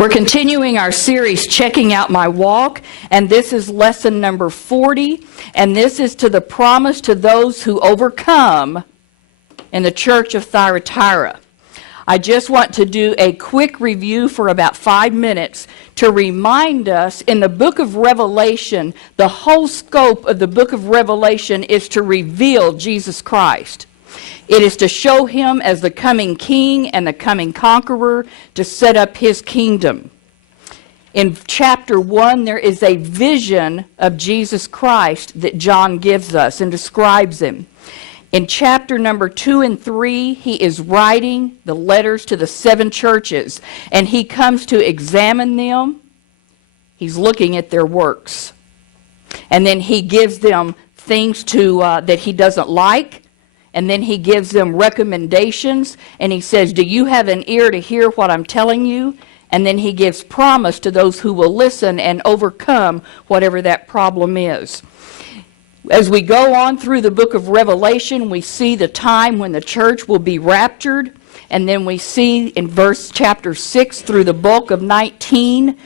We're continuing our series, Checking Out My Walk, and this is lesson number 40, and this is to the promise to those who overcome in the church of Thyatira. I just want to do a quick review for about 5 minutes to remind us in the book of Revelation, the whole scope of the book of Revelation is to reveal Jesus Christ. It is to show him as the coming king and the coming conqueror to set up his kingdom. In chapter 1, there is a vision of Jesus Christ that John gives us and describes him. In chapter number 2 and 3, he is writing the letters to the 7 churches, and he comes to examine them. He's looking at their works. And then he gives them things that he doesn't like. And then he gives them recommendations, and he says, do you have an ear to hear what I'm telling you? And then he gives promise to those who will listen and overcome whatever that problem is. As we go on through the book of Revelation, we see the time when the church will be raptured, and then we see in chapter 6 through the bulk of 19,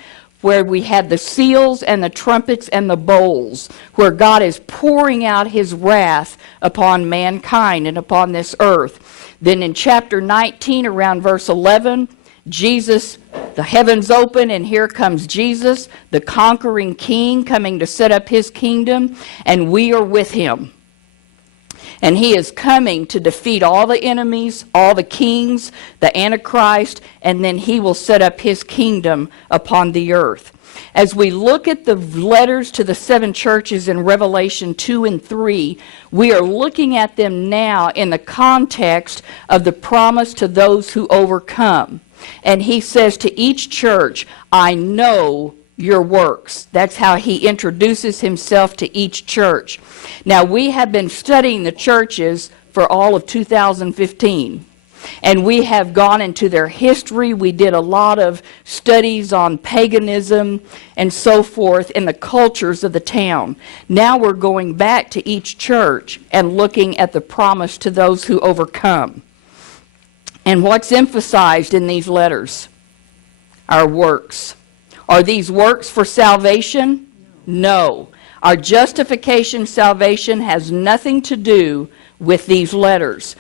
where we have the seals and the trumpets and the bowls, where God is pouring out his wrath upon mankind and upon this earth. Then in chapter 19, around verse 11, Jesus, the heavens open, and here comes Jesus, the conquering king, coming to set up his kingdom, and we are with him. And he is coming to defeat all the enemies, all the kings, the Antichrist, and then he will set up his kingdom upon the earth. As we look at the letters to the 7 churches in Revelation 2 and 3, we are looking at them now in the context of the promise to those who overcome. And he says to each church, I know your works. That's how he introduces himself to each church. Now, we have been studying the churches for all of 2015, and we have gone into their history. We did a lot of studies on paganism and so forth in the cultures of the town. Now we're going back to each church and looking at the promise to those who overcome. And what's emphasized in these letters? Our works. Are these works for salvation? No. Our justification, salvation has nothing to do with these letters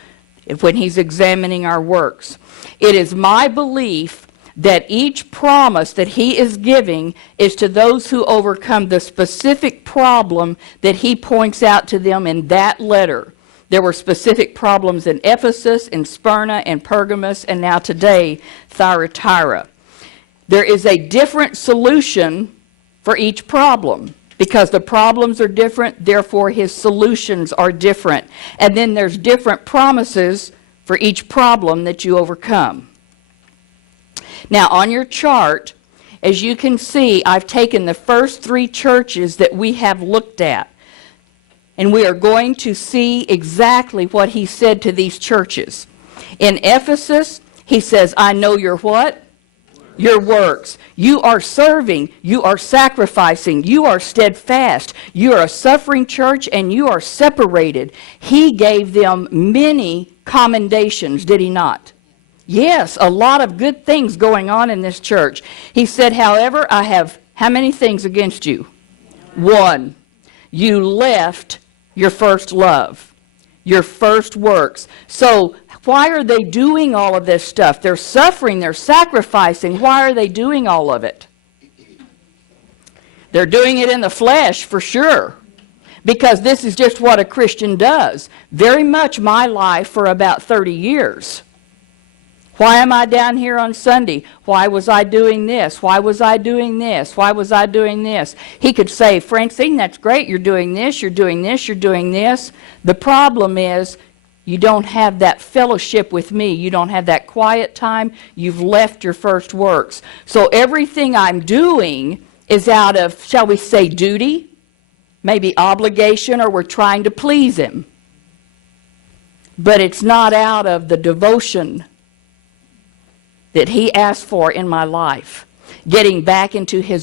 when he's examining our works. It is my belief that each promise that he is giving is to those who overcome the specific problem that he points out to them in that letter. There were specific problems in Ephesus, in Smyrna, and Pergamos, and now today, Thyatira. There is a different solution for each problem because the problems are different, therefore his solutions are different. And then there's different promises for each problem that you overcome. Now on your chart, as you can see, I've taken the first 3 churches that we have looked at. And we are going to see exactly what he said to these churches. In Ephesus, he says, I know your what? Your works. You are serving. You are sacrificing. You are steadfast. You are a suffering church, and you are separated. He gave them many commendations, did he not? Yes, a lot of good things going on in this church. He said, however, I have how many things against you? 1. You left your first love, your first works. So why are they doing all of this stuff? They're suffering, they're sacrificing. Why are they doing all of it? They're doing it in the flesh for sure, because this is just what a Christian does. Very much my life for about 30 years. Why am I down here on Sunday? Why was I doing this? Why was I doing this? Why was I doing this? He could say, Francine, that's great. You're doing this, you're doing this, you're doing this. The problem is you don't have that fellowship with me. You don't have that quiet time. You've left your first works. So everything I'm doing is out of, shall we say, duty, maybe obligation, or we're trying to please him. But it's not out of the devotion that he asked for in my life, getting back into his